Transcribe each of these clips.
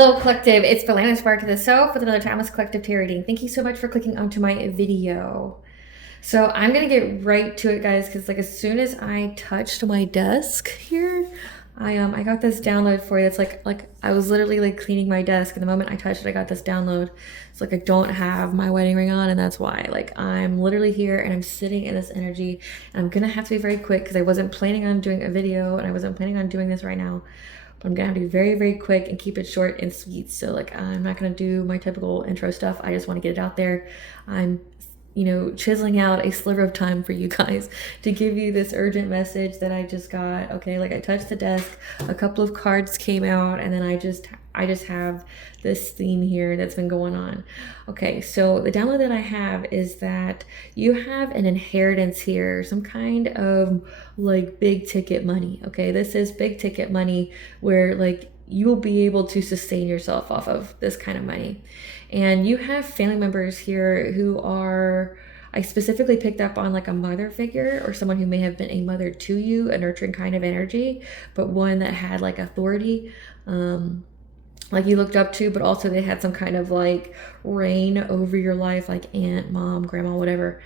Hello, Collective. It's Belana Spark to the Self with another timeless collective tarot reading. Thank you so much for clicking onto my video. So I'm gonna get right to it, guys, because like as soon as I touched my desk here, I got this download for you. It's like I was literally like cleaning my desk, and the moment I touched it, I got this download. It's like I don't have my wedding ring on, and that's why. Like I'm literally here and I'm sitting in this energy. And I'm gonna have to be very quick because I wasn't planning on doing a video, and I wasn't planning on doing this right now. But I'm gonna have to be very, very quick and keep it short and sweet. So like I'm not gonna do my typical intro stuff. I just want to get it out there. I'm, you know, chiseling out a sliver of time for you guys to give you this urgent message that I just got. Okay, like I touched the desk, a couple of cards came out, and then I just have this theme here that's been going on. Okay, so the download that I have is that you have an inheritance here, some kind of like big ticket money. Okay, this is big ticket money where like you will be able to sustain yourself off of this kind of money. And you have family members here who are, I specifically picked up on like a mother figure or someone who may have been a mother to you, a nurturing kind of energy, but one that had like authority, like you looked up to, but also they had some kind of like reign over your life, like aunt, mom, grandma, whatever.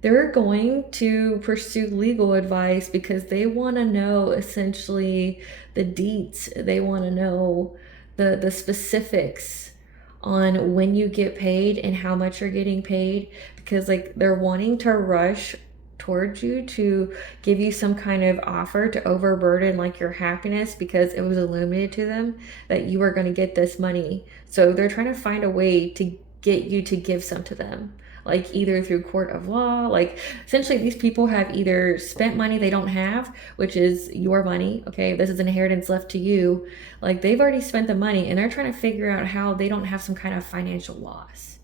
They're going to pursue legal advice because they want to know essentially the deets. They want to know the specifics on when you get paid and how much you're getting paid, because like they're wanting to rush towards you to give you some kind of offer to overburden like your happiness, because it was illuminated to them that you are going to get this money. So they're trying to find a way to get you to give some to them, like either through court of law. Like essentially these people have either spent money they don't have, which is your money. Okay, this is inheritance left to you. Like they've already spent the money and they're trying to figure out how they don't have some kind of financial loss,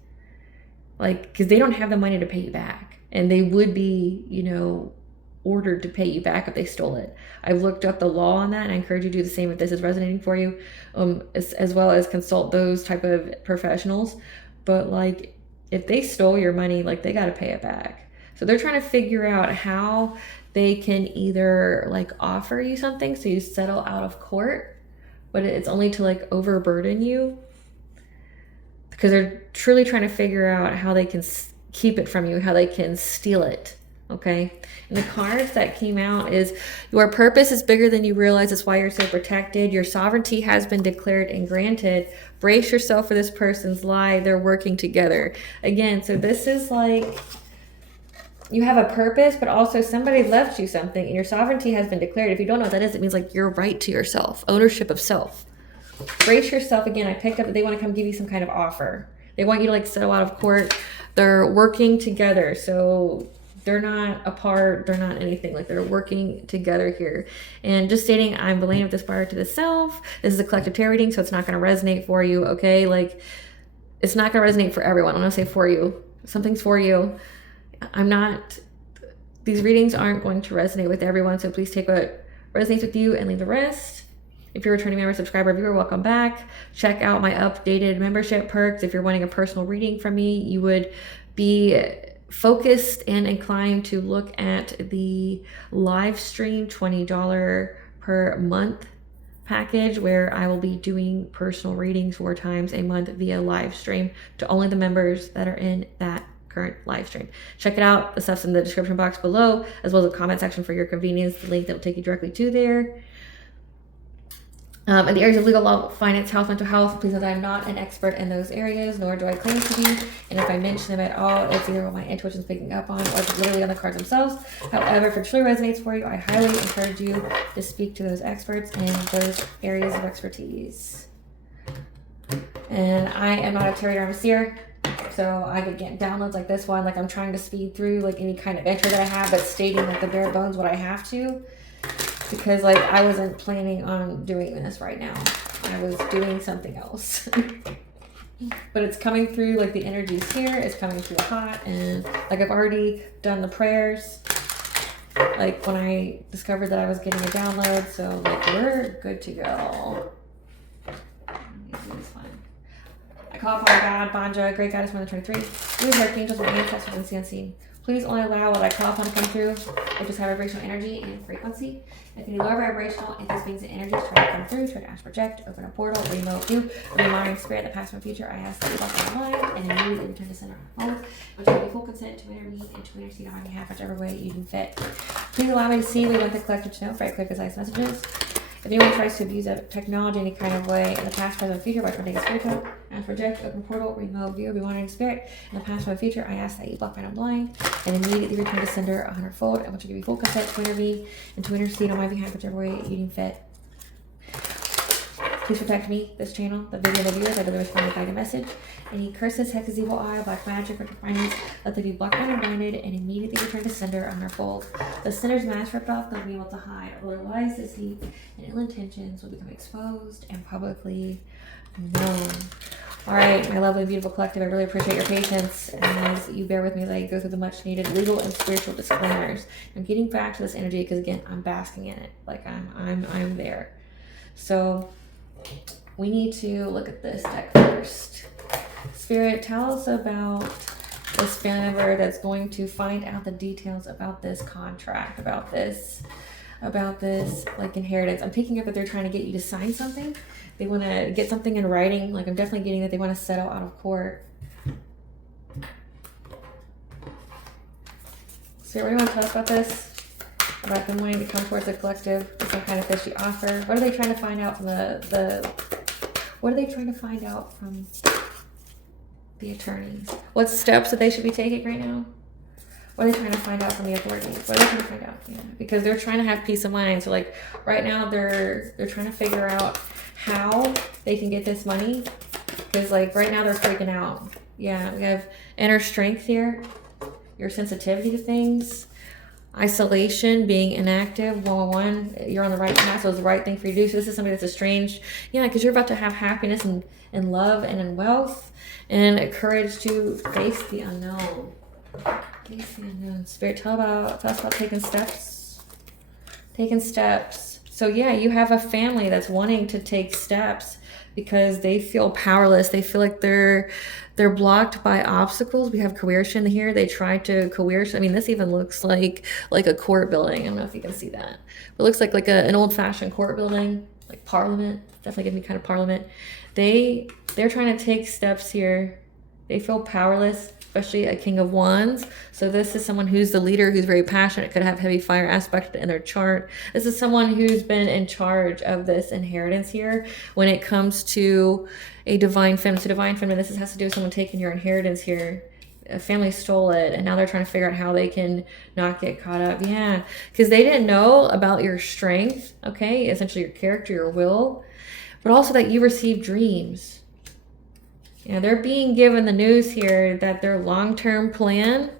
like because they don't have the money to pay you back, and they would be, you know, ordered to pay you back if they stole it. I've looked up the law on that, and I encourage you to do the same if this is resonating for you, as well as consult those type of professionals. But like if they stole your money, like they got to pay it back. So they're trying to figure out how they can either like offer you something so you settle out of court, but it's only to like overburden you, because they're truly trying to figure out how they can keep it from you, how they can steal it. Okay, and the cards that came out is your purpose is bigger than you realize. That's why you're so protected. Your sovereignty has been declared and granted. Brace yourself for this person's lie. They're working together again. So this is like you have a purpose, but also somebody left you something, and your sovereignty has been declared. If you don't know what that is, it means like your right to yourself, ownership of self. Brace yourself. Again, I picked up that they want to come give you some kind of offer. They want you to like settle out of court. They're working together, so they're not apart, they're not anything, like they're working together here. And just stating, I'm Belana with Aspire to the Self. This is a collective tarot reading, so it's not going to resonate for you, okay? Like, it's not going to resonate for everyone. I'm going to say for you. Something's for you. These readings aren't going to resonate with everyone, so please take what resonates with you and leave the rest. If you're a returning member, subscriber, viewer, welcome back. Check out my updated membership perks. If you're wanting a personal reading from me, you would be focused and inclined to look at the live stream $20 per month package, where I will be doing personal readings 4 times a month via live stream to only the members that are in that current live stream. Check it out. The stuff's in the description box below, as well as the comment section for your convenience. The link that will take you directly to there. In the areas of legal, law, finance, health, mental health, please know that I'm not an expert in those areas, nor do I claim to be. And if I mention them at all, it's either what my intuition is picking up on, or it's literally on the cards themselves. However, if it truly resonates for you, I highly encourage you to speak to those experts in those areas of expertise. And I am not a tarot reader, I'm a seer. So I could get downloads like this one. Like I'm trying to speed through like any kind of entry that I have, but stating like the bare bones what I have to. Because like I wasn't planning on doing this right now. I was doing something else. But it's coming through, like the energies here is coming through hot, and like I've already done the prayers. Like when I discovered that I was getting a download, so like we're good to go. I call upon God, Banja, Great Goddess, Mother 23, Who's Archangels and Ancestors and the unseen. Please only allow what I call upon to come through if it's high vibrational energy and frequency. If any lower vibrational, if this beings and energies try to come through, try to ask, project, open a portal, remote view, or be monitoring spirit, the past and future, I ask that you walk on the line and immediately return to center on hold, which will be full consent to intervene and to intercede on my behalf, whichever way you deem fit. Please allow me to see what you want the collective to know for I clear concise messages. If anyone tries to abuse technology in any kind of way in the past, present, or future, by trying to take a spirit code, ask, project, open a portal, remote view, or be monitoring spirit, in the past, present, future, I ask that you block my blind and immediately return to sender a 100-fold, and which will give you full consent to intervene and to intercede on my behalf, whichever way you deem fit. Please protect me, this channel, the video, the viewers. I deliver this from a guided message. Any curses, hexes, evil eye, black magic, or findings, let them be blocked and blinded and immediately return to sender on their fold. The sender's mask ripped off, they'll be able to hide. All their lies, deceit, and ill intentions will become exposed and publicly known. All right, my lovely, beautiful collective, I really appreciate your patience as you bear with me as I go through the much needed legal and spiritual disclaimers. I'm getting back to this energy because, again, I'm basking in it. Like I'm there. So we need to look at this deck first. Spirit, tell us about this family member that's going to find out the details about this contract, about this like inheritance. I'm picking up that they're trying to get you to sign something. They want to get something in writing. Like, I'm definitely getting that they want to settle out of court. Spirit, what do you want to tell us about this? About them wanting to come towards the collective with some kind of fishy offer. What are they trying to find out from what are they trying to find out from the attorneys? What steps that they should be taking right now? What are they trying to find out from the authorities? What are they trying to find out? Yeah, because they're trying to have peace of mind. So, like, right now they're trying to figure out how they can get this money. Because, like, right now they're freaking out. Yeah, we have inner strength here. Your sensitivity to things. Isolation, being inactive, 111, you're on the right path, so it's the right thing for you to do. So this is somebody that's estranged, because you're about to have happiness and love and in wealth and courage to face the unknown. Face the unknown. Spirit, tell us about taking steps. Taking steps. So yeah, you have a family that's wanting to take steps because they feel powerless. They feel like they're blocked by obstacles. We have coercion here. They try to coerce. I mean, this even looks like a court building. I don't know if you can see that. It looks like an old-fashioned court building, like Parliament. Definitely give me kind of Parliament. They're trying to take steps here. They feel powerless, especially a King of Wands. So this is someone who's the leader, who's very passionate, could have heavy fire aspect in their chart. This is someone who's been in charge of this inheritance here when it comes to a divine feminine. So divine feminine, this has to do with someone taking your inheritance here. A family stole it, and now they're trying to figure out how they can not get caught up. Yeah, because they didn't know about your strength, okay? Essentially your character, your will, but also that you received dreams. Yeah, they're being given the news here that their long-term plan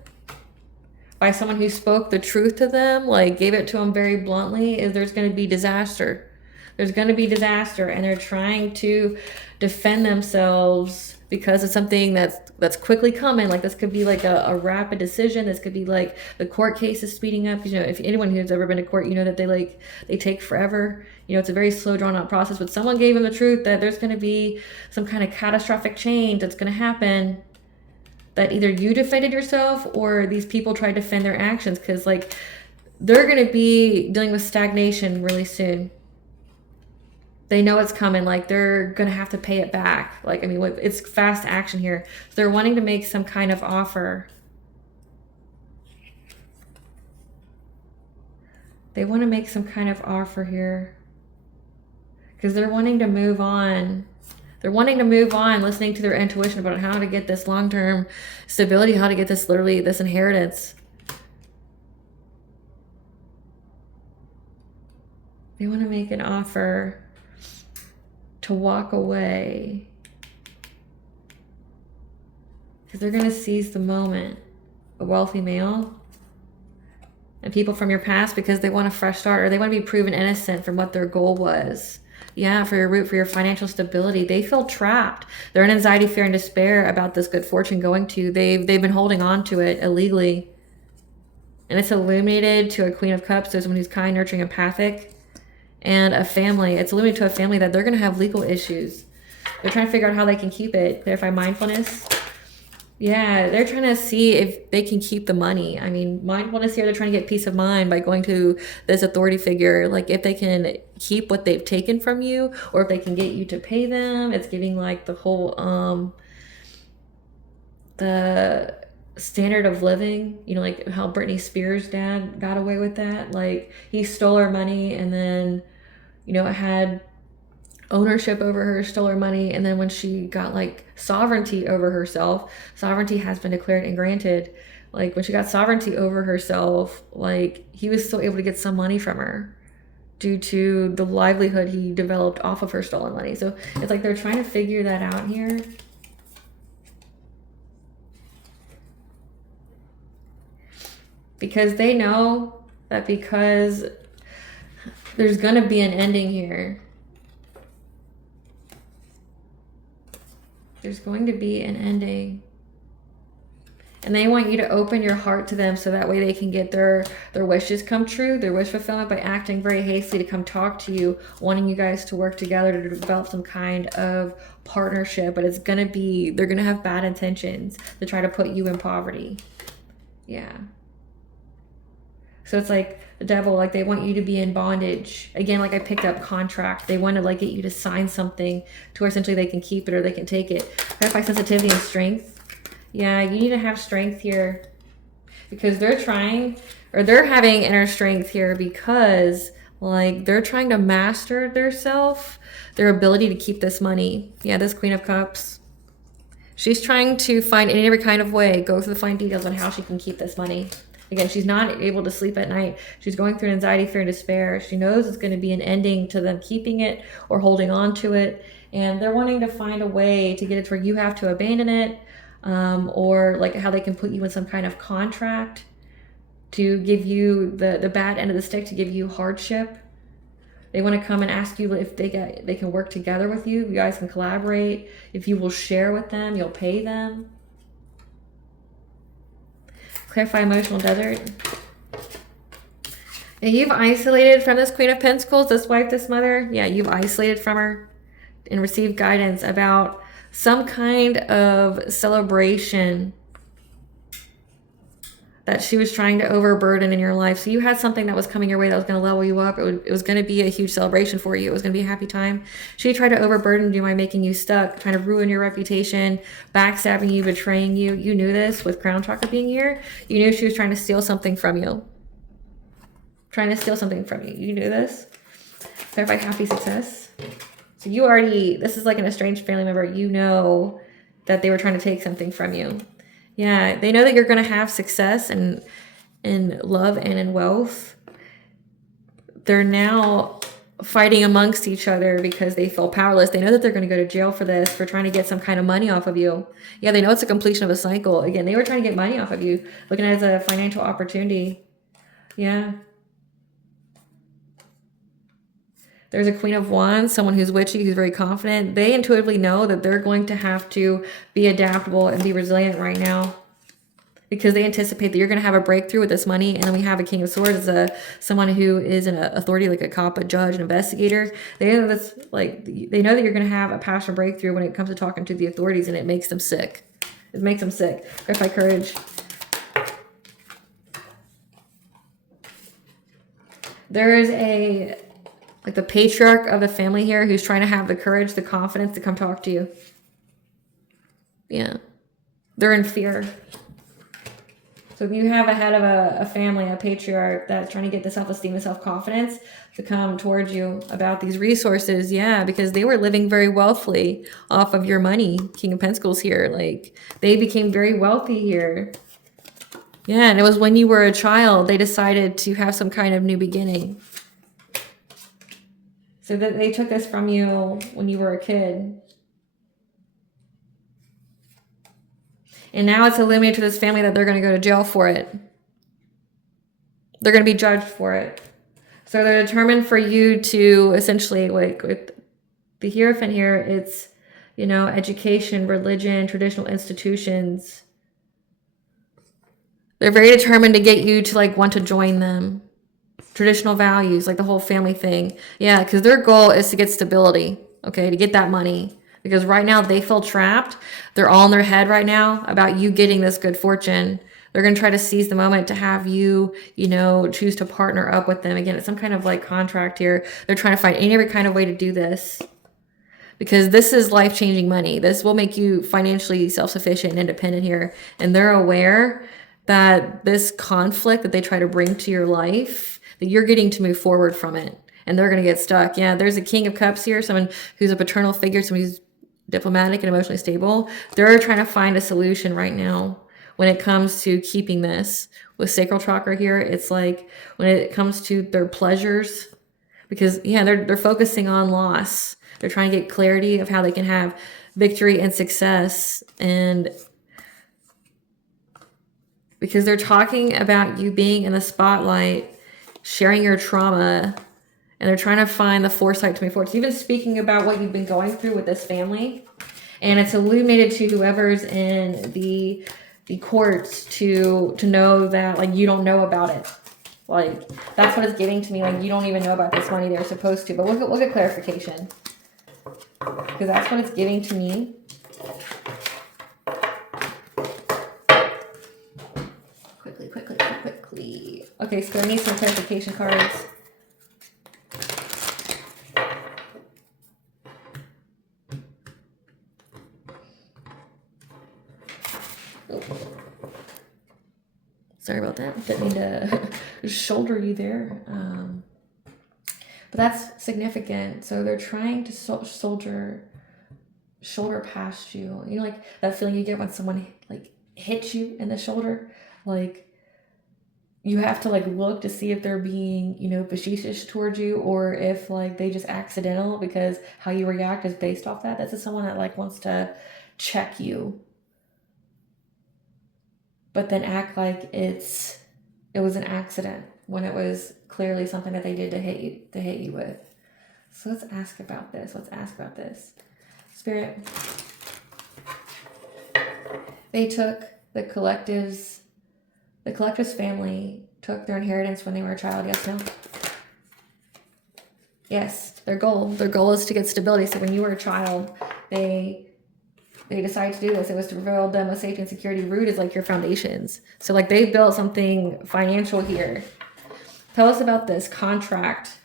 by someone who spoke the truth to them, like gave it to them very bluntly, is there's going to be disaster. There's going to be disaster, and they're trying to defend themselves because of something that's quickly coming. Like, this could be like a rapid decision. This could be like the court case is speeding up. If anyone who's ever been to court, that they take forever. It's a very slow, drawn out process. But someone gave them the truth that there's going to be some kind of catastrophic change that's going to happen, that either you defended yourself or these people tried to defend their actions, because like they're going to be dealing with stagnation really soon. They know it's coming. Like, they're going to have to pay it back. Like, I mean, it's fast action here. So they're wanting to make some kind of offer. They want to make some kind of offer here because they're wanting to move on. They're wanting to move on, listening to their intuition about how to get this long-term stability, how to get this, literally, this inheritance. They want to make an offer to walk away because they're going to seize the moment. A wealthy male and people from your past, because they want a fresh start, or they want to be proven innocent from what their goal was. Yeah, for your root, for your financial stability. They feel trapped. They're in anxiety, fear, and despair about this good fortune going to you. They've been holding on to it illegally. And it's illuminated to a Queen of Cups. There's someone who's kind, nurturing, empathic. And a family. It's illuminated to a family that they're going to have legal issues. They're trying to figure out how they can keep it. Clarify mindfulness. Yeah, they're trying to see if they can keep the money. I mean, mindfulness here, they're trying to get peace of mind by going to this authority figure. Like if they can keep what they've taken from you, or if they can get you to pay them. It's giving like the whole the standard of living, you know, like how Britney Spears' dad got away with that. Like he stole her money and then, you know, had ownership over her, stole her money, and then when she got like sovereignty over herself, sovereignty has been declared and granted. Like when she got sovereignty over herself, like he was still able to get some money from her due to the livelihood he developed off of her stolen money. So it's like they're trying to figure that out here. Because they know that because there's going to be an ending here. There's going to be an ending. And they want you to open your heart to them so that way they can get their wishes come true, their wish fulfillment, by acting very hastily to come talk to you, wanting you guys to work together to develop some kind of partnership. But it's going to be, they're going to have bad intentions to try to put you in poverty. Yeah. So it's like the devil, like they want you to be in bondage. Again, like I picked up contract. They want to like get you to sign something to where essentially they can keep it or they can take it. Clarify sensitivity and strength. Yeah, you need to have strength here because they're trying, or they're having inner strength here because like they're trying to master their self, their ability to keep this money. Yeah, this Queen of Cups. She's trying to find in every kind of way, go through the fine details on how she can keep this money. Again, she's not able to sleep at night. She's going through anxiety, fear, and despair. She knows it's going to be an ending to them keeping it or holding on to it. And they're wanting to find a way to get it to where you have to abandon it, or like how they can put you in some kind of contract to give you the bad end of the stick, to give you hardship. They want to come and ask you if they can work together with you. You guys can collaborate. If you will share with them, you'll pay them. Clarify emotional desert. And you've isolated from this Queen of Pentacles, this wife, this mother. Yeah, you've isolated from her and received guidance about some kind of celebration that she was trying to overburden in your life. So you had something that was coming your way that was going to level you up. It was going to be a huge celebration for you. It was going to be a happy time. She tried to overburden you by making you stuck, trying to ruin your reputation, backstabbing you, betraying you. You knew this with Crown Chakra being here. You knew she was trying to steal something from you. Trying to steal something from you. You knew this. Clarify happy success. So you already, this is like an estranged family member. You know that they were trying to take something from you. Yeah, they know that you're going to have success in love and in wealth. They're now fighting amongst each other because they feel powerless. They know that they're going to go to jail for this, for trying to get some kind of money off of you. Yeah, they know it's a completion of a cycle. Again, they were trying to get money off of you, looking at it as a financial opportunity. Yeah. There's a Queen of Wands, someone who's witchy, who's very confident. They intuitively know that they're going to have to be adaptable and be resilient right now because they anticipate that you're going to have a breakthrough with this money. And then we have a King of Swords as someone who is an authority, like a cop, a judge, an investigator. They know that's like, they know that you're going to have a passion breakthrough when it comes to talking to the authorities, and it makes them sick. It makes them sick. Clarify courage. There is like the patriarch of the family here who's trying to have the courage, the confidence to come talk to you. Yeah. They're in fear. So if you have a head of a family, a patriarch that's trying to get the self-esteem and self-confidence to come towards you about these resources, yeah, because they were living very wealthily off of your money. King of Pentacles here. Like, they became very wealthy here. Yeah, and it was when you were a child, they decided to have some kind of new beginning. So that they took this from you when you were a kid. And now it's illuminated to this family that they're going to go to jail for it. They're going to be judged for it. So they're determined for you to essentially, like with the Hierophant here, it's, you know, education, religion, traditional institutions. They're very determined to get you to like want to join them. Traditional values, like the whole family thing. Yeah, because their goal is to get stability, okay, to get that money. Because right now they feel trapped. They're all in their head right now about you getting this good fortune. They're going to try to seize the moment to have you, you know, choose to partner up with them. Again, it's some kind of like contract here. They're trying to find any kind of way to do this because this is life-changing money. This will make you financially self-sufficient and independent here. And they're aware that this conflict that they try to bring to your life, that you're getting to move forward from it. And they're going to get stuck. Yeah, there's a King of Cups here, someone who's a paternal figure, someone who's diplomatic and emotionally stable. They're trying to find a solution right now when it comes to keeping this. With sacral chakra here, it's like when it comes to their pleasures, because yeah, they're focusing on loss. They're trying to get clarity of how they can have victory and success. And because they're talking about you being in the spotlight, sharing your trauma, and they're trying to find the foresight to move forward. So even speaking about what you've been going through with this family, and it's illuminated to whoever's in the courts to know that like you don't know about it. Like that's what it's giving to me. Like you don't even know about this money they're supposed to. But look at clarification, because that's what it's giving to me. Quickly. Okay, so I need some clarification cards. Sorry about that. Didn't mean to shoulder you there. But that's significant. So they're trying to shoulder past you. You know, like that feeling you get when someone like hits you in the shoulder. Like you have to like look to see if they're being, you know, facetious towards you, or if like they just accidental, because how you react is based off that. This is someone that like wants to check you, but then act like it was an accident when it was clearly something that they did to hit you with. So let's ask about this. Spirit, they took the collective's family took their inheritance when they were a child. Yes, no? Yes, their goal is to get stability. So when you were a child, they decided to do this. It was to provide them with safety and security. Root is like your foundations. So like they built something financial here. Tell us about this contract.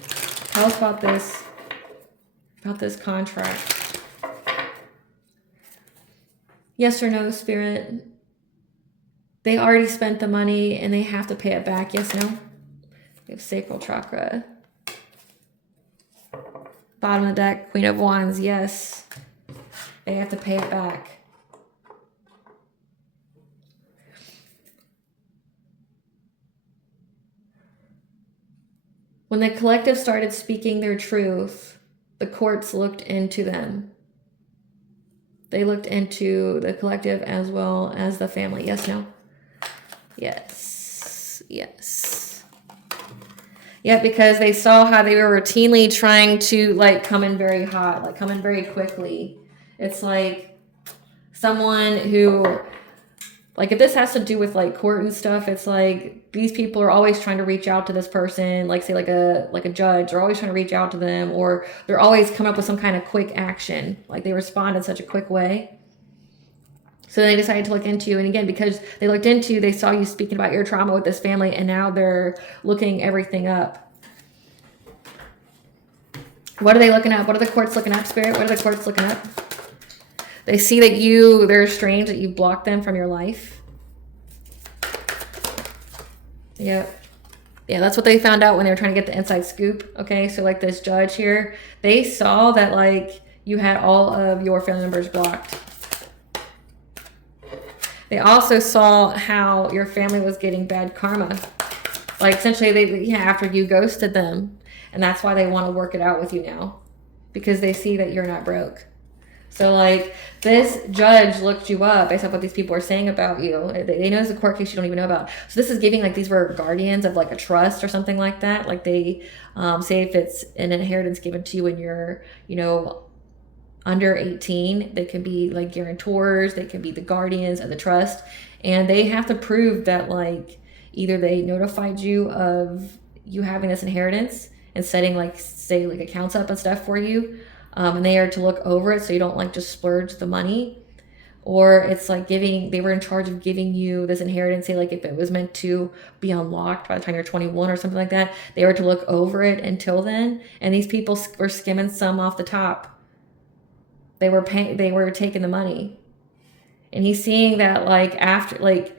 Tell us about this contract. Yes or no, Spirit? They already spent the money and they have to pay it back. Yes, no? We have sacral chakra. Bottom of the deck, Queen of Wands. Yes. They have to pay it back. When the collective started speaking their truth, the courts looked into them. They looked into the collective as well as the family. Yes, no? Yes. Yeah, because they saw how they were routinely trying to like come in very hot, like come in very quickly. It's like someone who, like if this has to do with like court and stuff, it's like these people are always trying to reach out to this person, like say like a judge, they're always trying to reach out to them, or they're always coming up with some kind of quick action. Like they respond in such a quick way. So they decided to look into you. And again, because they looked into you, they saw you speaking about your trauma with this family, and now they're looking everything up. What are they looking up? What are the courts looking up, Spirit? What are the courts looking up? They see that they're estranged, that you've blocked them from your life. Yep. Yeah, that's what they found out when they were trying to get the inside scoop. Okay, so like this judge here, they saw that like you had all of your family members blocked. They also saw how your family was getting bad karma. Like essentially after you ghosted them. And that's why they want to work it out with you now. Because they see that you're not broke. So like this judge looked you up based off what these people are saying about you. They know it's a court case you don't even know about. So this is giving like these were guardians of like a trust or something like that. Like they say if it's an inheritance given to you when you're, you know, under 18, they can be like guarantors, they can be the guardians of the trust, and they have to prove that like either they notified you of you having this inheritance and setting like say like accounts up and stuff for you, and they are to look over it so you don't like just splurge the money. Or it's like they were in charge of giving you this inheritance, say like if it was meant to be unlocked by the time you're 21 or something like that, they were to look over it until then. And these people were skimming some off the top. They were taking the money. And he's seeing that like after like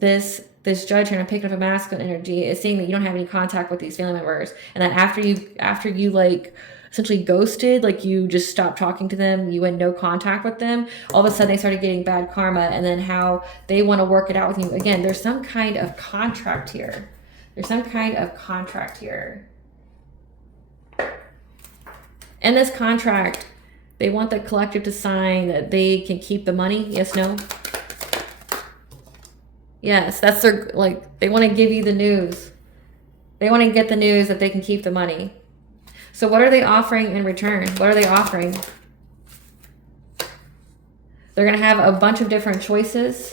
this judge here, and I'm picking up a masculine energy, is seeing that you don't have any contact with these family members. And that after you like essentially ghosted, like you just stopped talking to them, you had no contact with them, all of a sudden they started getting bad karma, and then how they want to work it out with you. Again, there's some kind of contract here. And this contract, they want the collective to sign that they can keep the money. Yes, no? Yes, that's their, like, they want to give you the news. They want to get the news that they can keep the money. So what are they offering in return? What are they offering? They're going to have a bunch of different choices.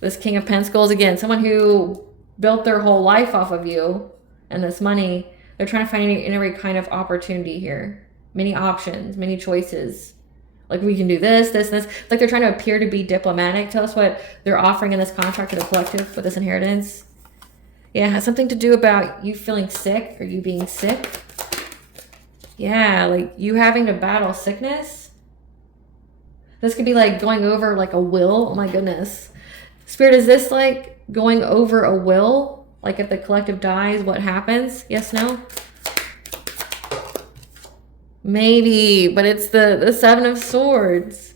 This King of Pentacles, again, someone who built their whole life off of you and this money. They're trying to find every kind of opportunity here. Many options, many choices. Like, we can do this, this, this. Like, they're trying to appear to be diplomatic. Tell us what they're offering in this contract to the collective with this inheritance. Yeah, it has something to do about you feeling sick or you being sick. Yeah, like you having to battle sickness. This could be like going over like a will. Oh my goodness. Spirit, is this like going over a will? Like if the collective dies, what happens? Yes, no? Maybe, but it's the Seven of Swords.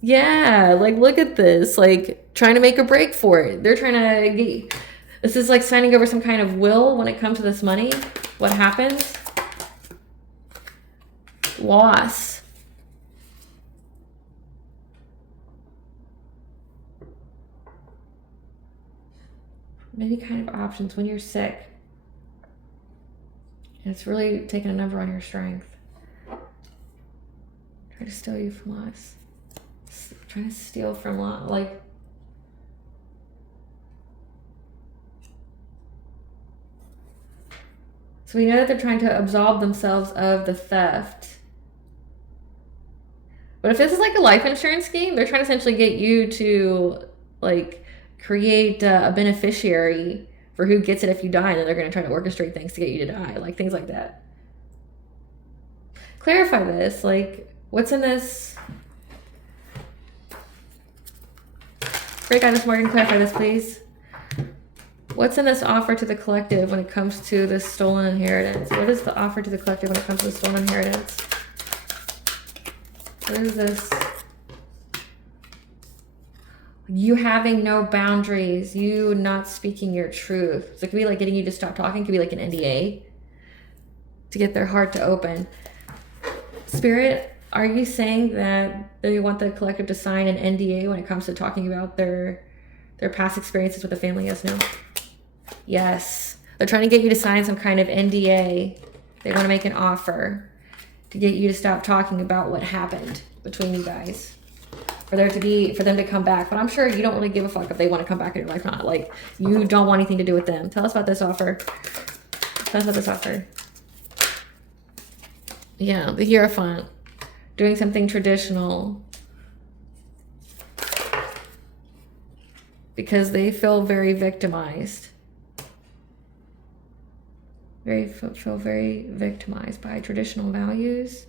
Yeah, like look at this. Like trying to make a break for it. They're trying to get... This is like signing over some kind of will when it comes to this money. What happens? Loss. Many kind of options when you're sick. And it's really taking a number on your strength. Try to steal you from loss. Trying to steal from loss. Like... So we know that they're trying to absolve themselves of the theft. But if this is like a life insurance scheme, they're trying to essentially get you to like create a beneficiary for who gets it if you die, and then they're going to try to orchestrate things to get you to die, like things like that. Clarify this, like what's in this? Great guy this morning, clarify this please. What's in this offer to the collective when it comes to this stolen inheritance? What is the offer to the collective when it comes to the stolen inheritance? What is this? You having no boundaries, you not speaking your truth. So it could be like getting you to stop talking. It could be like an NDA to get their heart to open. Spirit, are you saying that they want the collective to sign an NDA when it comes to talking about their past experiences with the family? Yes, no? Yes. They're trying to get you to sign some kind of NDA. They want to make an offer to get you to stop talking about what happened between you guys. For them to come back. But I'm sure you don't really give a fuck if they want to come back in your life or not. Like, you don't want anything to do with them. Tell us about this offer. Tell us about this offer. Yeah, the Hierophant. Doing something traditional. Because they feel very victimized. Feel very victimized by traditional values.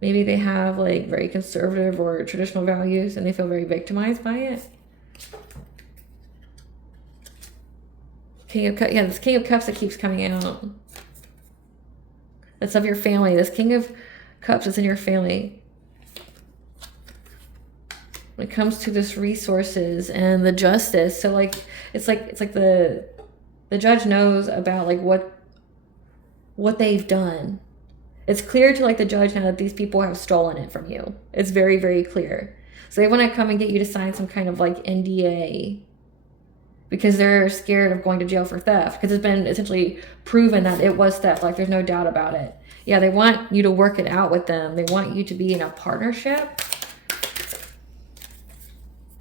Maybe they have like very conservative or traditional values and they feel very victimized by it. King of Cups. Yeah, this King of Cups that keeps coming out. That's of your family. This King of Cups is in your family. When it comes to this resources and the justice. So like, it's like the judge knows about like what they've done. It's clear to like the judge now that these people have stolen it from you. It's very, very clear. So they want to come and get you to sign some kind of like NDA because they're scared of going to jail for theft, because it's been essentially proven that it was theft. Like there's no doubt about it. Yeah, they want you to work it out with them. They want you to be in a partnership.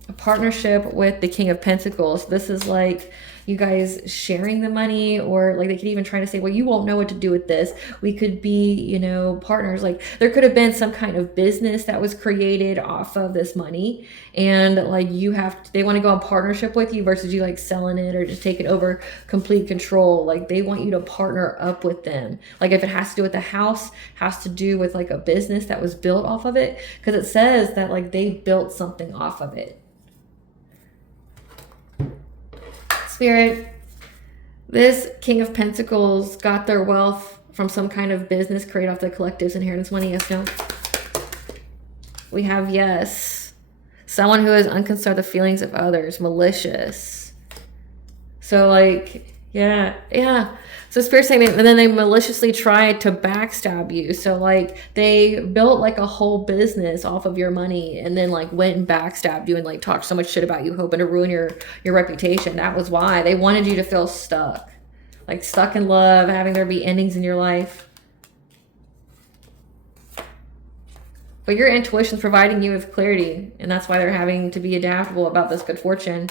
A partnership with the King of Pentacles. This is like, you guys sharing the money, or like they could even try to say, well, you won't know what to do with this. We could be, you know, partners. Like there could have been some kind of business that was created off of this money, and like they want to go in partnership with you versus you like selling it or just taking over complete control. Like they want you to partner up with them. Like if it has to do with the house, has to do with like a business that was built off of it, because it says that like they built something off of it. Spirit, this King of Pentacles got their wealth from some kind of business created off the collective's inheritance money. Yes, no? We have yes. Someone who is unconcerned with the feelings of others, malicious. So like, yeah. So Spirit's saying and then they maliciously tried to backstab you. So like they built like a whole business off of your money and then like went and backstabbed you and like talked so much shit about you, hoping to ruin your reputation. That was why they wanted you to feel stuck. Like stuck in love, having there be endings in your life. But your intuition's providing you with clarity, and that's why they're having to be adaptable about this good fortune.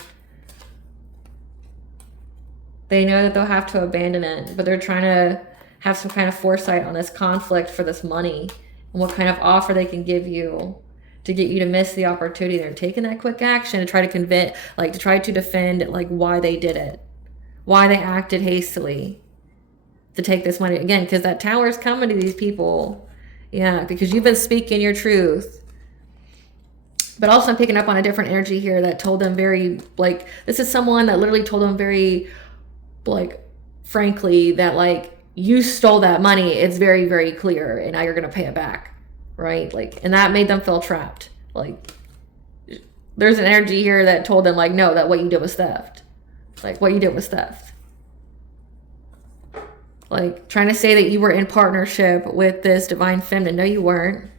They know that they'll have to abandon it, but they're trying to have some kind of foresight on this conflict for this money and what kind of offer they can give you to get you to miss the opportunity. They're taking that quick action to try to convince, like to try to defend like why they did it, why they acted hastily to take this money. Again, because that tower is coming to these people. Yeah, because you've been speaking your truth. But also I'm picking up on a different energy here that told them very, like, this is someone that literally told them very, like, frankly, that, like, you stole that money. It's very, very clear, and now you're going to pay it back, right? Like, and that made them feel trapped. Like, there's an energy here that told them, like, no, that what you did was theft. Like, what you did was theft. Like, trying to say that you were in partnership with this divine feminine. No, you weren't.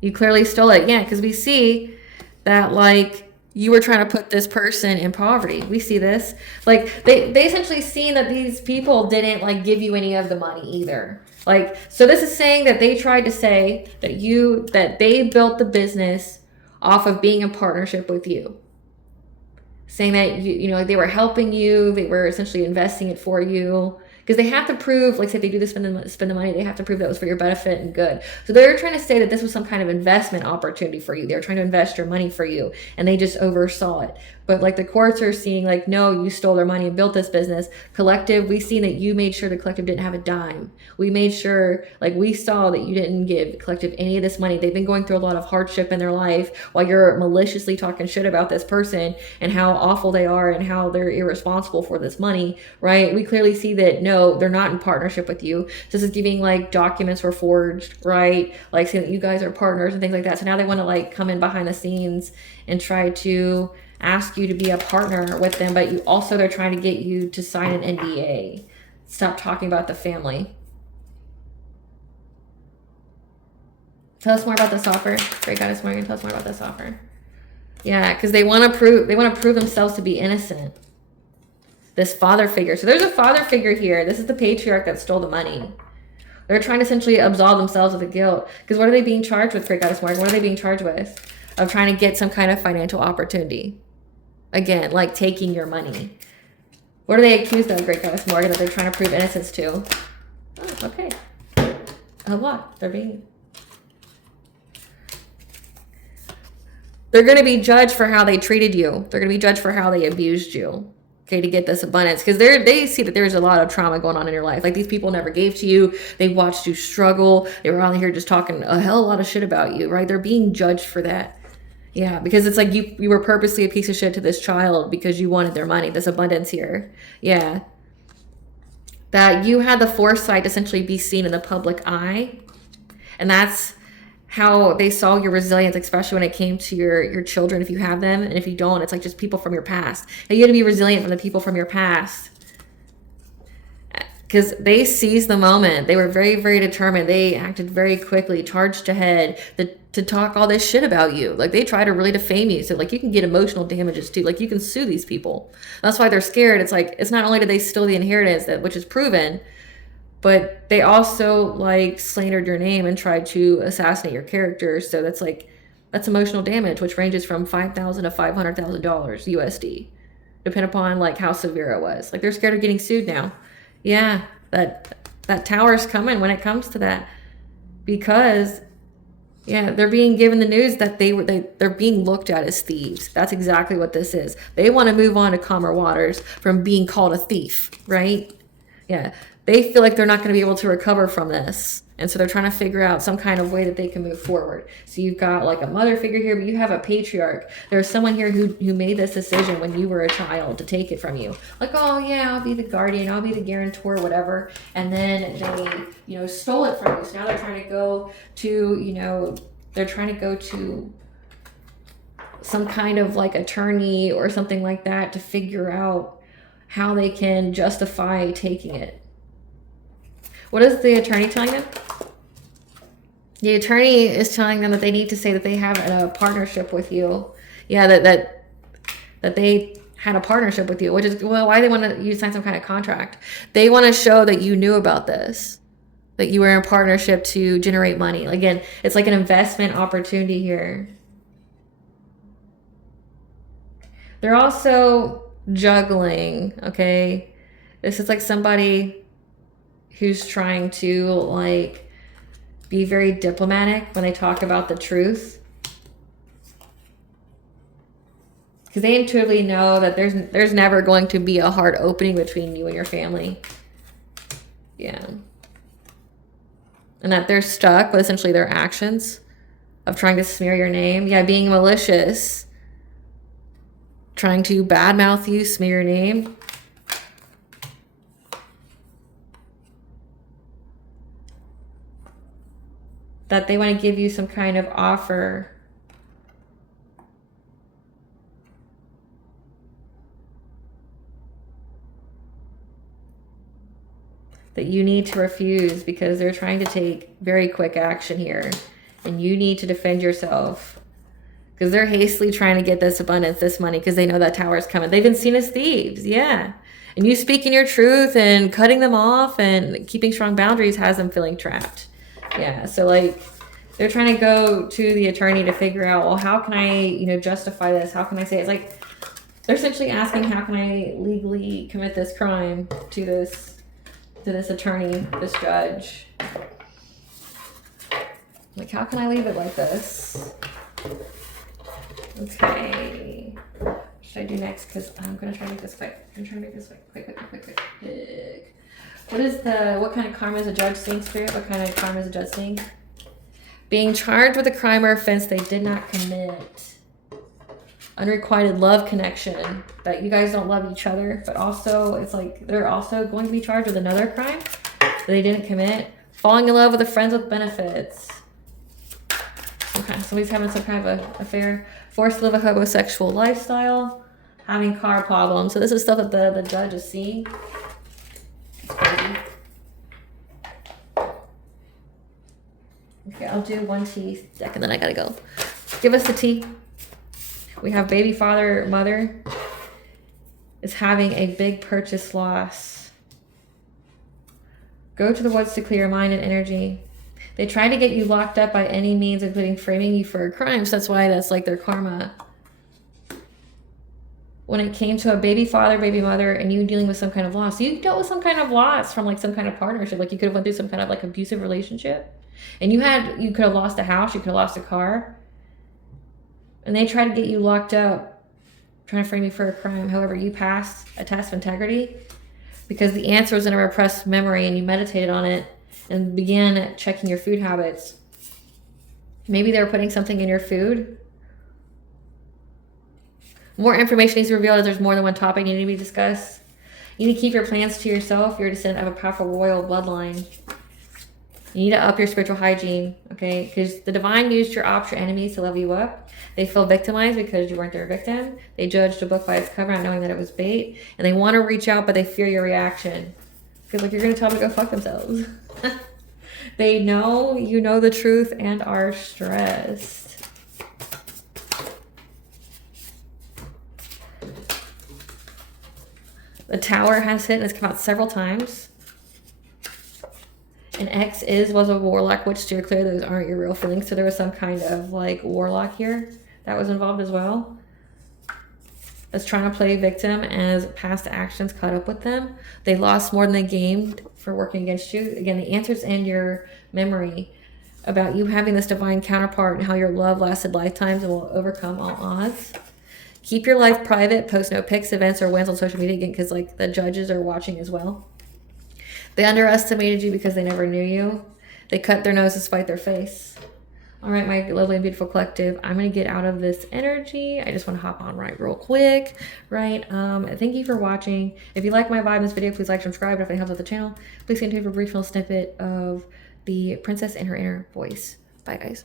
You clearly stole it. Yeah, because we see that, like, you were trying to put this person in poverty. We see this. Like, they essentially seen that these people didn't, like, give you any of the money either. Like, so this is saying that they tried to say that they built the business off of being in partnership with you. Saying that, you know, like they were helping you. They were essentially investing it for you. Because they have to prove, like say if they do this, spend the money, they have to prove that was for your benefit and good. So they're trying to say that this was some kind of investment opportunity for you. They're trying to invest your money for you, and they just oversaw it. But like the courts are seeing, like, no, you stole their money and built this business. Collective, we seen that you made sure the collective didn't have a dime. We made sure, like we saw that you didn't give collective any of this money. They've been going through a lot of hardship in their life while you're maliciously talking shit about this person and how awful they are and how they're irresponsible for this money, right? We clearly see that, no, they're not in partnership with you. This is giving, like, documents were forged, right? Like saying that you guys are partners and things like that. So now they want to, like, come in behind the scenes and try to ask you to be a partner with them, but they're trying to get you to sign an NDA. Stop talking about the family. Tell us more about this offer. Great Goddess Morgan, tell us more about this offer. Yeah, because they want to prove themselves to be innocent. This father figure. So there's a father figure here. This is the patriarch that stole the money. They're trying to essentially absolve themselves of the guilt. Because what are they being charged with, Great Goddess Morgan? What are they being charged with? Of trying to get some kind of financial opportunity. Again, like taking your money. What are they accused of, Great Goddess Morgan, that they're trying to prove innocence to? Oh, okay. A lot. They're going to be judged for how they treated you. They're going to be judged for how they abused you. Okay, to get this abundance. Because they see that there's a lot of trauma going on in your life. Like, these people never gave to you. They watched you struggle. They were on here just talking a hell of a lot of shit about you, right? They're being judged for that. Yeah, because it's like you were purposely a piece of shit to this child because you wanted their money, this abundance here. Yeah. That you had the foresight to essentially be seen in the public eye. And that's how they saw your resilience, especially when it came to your children, if you have them. And if you don't, it's like just people from your past. And you had to be resilient from the people from your past. Because they seized the moment. They were very, very determined. They acted very quickly, charged ahead to talk all this shit about you. Like, they try to really defame you. So, like, you can get emotional damages too. Like, you can sue these people. That's why they're scared. It's like, it's not only did they steal the inheritance, which is proven, but they also, like, slandered your name and tried to assassinate your character. So that's emotional damage, which ranges from $5,000 to $500,000 USD. depending upon like how severe it was. Like they're scared of getting sued now. Yeah, that tower's coming when it comes to that, because yeah, they're being given the news that they're being looked at as thieves. That's exactly what this is. They want to move on to calmer waters from being called a thief, right? Yeah, they feel like they're not going to be able to recover from this. And so they're trying to figure out some kind of way that they can move forward. So you've got like a mother figure here, but you have a patriarch. There's someone here who made this decision when you were a child to take it from you. Like, oh yeah, I'll be the guardian, I'll be the guarantor, whatever. And then they, stole it from you. So now they're trying to go to, they're trying to go to some kind of like attorney or something like that to figure out how they can justify taking it. What is the attorney telling them? The attorney is telling them that they need to say that they have a partnership with you. Yeah, that they had a partnership with you, which is, well, why they want you to sign some kind of contract. They want to show that you knew about this, that you were in partnership to generate money. Again, it's like an investment opportunity here. They're also juggling, okay? This is like somebody who's trying to like be very diplomatic when they talk about the truth, because they intuitively know that there's never going to be a hard opening between you and your family. Yeah. And that they're stuck with essentially their actions of trying to smear your name. Yeah, being malicious, trying to badmouth you, smear your name. That they want to give you some kind of offer that you need to refuse, because they're trying to take very quick action here and you need to defend yourself, because they're hastily trying to get this abundance, this money, because they know that tower is coming. They've been seen as thieves. Yeah. And you speaking your truth and cutting them off and keeping strong boundaries has them feeling trapped. Yeah, so like they're trying to go to the attorney to figure out, well, how can I, justify this? How can I say it? It's like they're essentially asking, how can I legally commit this crime to this attorney, this judge? Like, how can I leave it like this? Okay. What should I do next? Because I'm gonna try to make this quick. I'm trying to make this quick. What kind of karma is a judge seeing, Spirit? What kind of karma is a judge seeing? Being charged with a crime or offense they did not commit. Unrequited love connection, that you guys don't love each other, but also it's like they're also going to be charged with another crime that they didn't commit. Falling in love with a friends with benefits. Okay, somebody's having some kind of a affair. Forced to live a homosexual lifestyle. Having car problems. So this is stuff that the judge is seeing. Okay, I'll do one tea deck and then I gotta go. Give us the tea. We have baby father, mother is having a big purchase loss. Go to the woods to clear your mind and energy. They try to get you locked up by any means, including framing you for a crime. So that's why that's like their karma. When it came to a baby father, baby mother, and you dealing with some kind of loss, you dealt with some kind of loss from like some kind of partnership. Like you could have went through some kind of like abusive relationship, and you could have lost a house, you could have lost a car, and they tried to get you locked up, trying to frame you for a crime. However, you passed a test of integrity because the answer was in a repressed memory, and you meditated on it and began checking your food habits. Maybe they were putting something in your food. More information needs to be revealed as there's more than one topic needing to be discussed. You need to keep your plans to yourself. You're a descendant of a powerful royal bloodline. You need to up your spiritual hygiene, okay? Because the divine used your ops, your enemies, to level you up. They feel victimized because you weren't their victim. They judged a book by its cover, not knowing that it was bait. And they want to reach out, but they fear your reaction. Because like you're going to tell them to go fuck themselves. They know you know the truth and are stressed. The tower has hit and it's come out several times. And X was a warlock, which steer clear. Those aren't your real feelings. So there was some kind of like warlock here that was involved as well. that's trying to play victim as past actions caught up with them. They lost more than they gained for working against you. Again, the answers in your memory about you having this divine counterpart and how your love lasted lifetimes and will overcome all odds. Keep your life private. Post no pics, events, or wins on social media again, because like the judges are watching as well. They underestimated you because they never knew you. They cut their nose to spite their face. All right, my lovely and beautiful collective, I'm going to get out of this energy. I just want to hop on right real quick, right? Thank you for watching. If you like my vibe in this video, please like, subscribe. If it helps out the channel, please stay tuned for a brief little snippet of the princess and her inner voice. Bye, guys.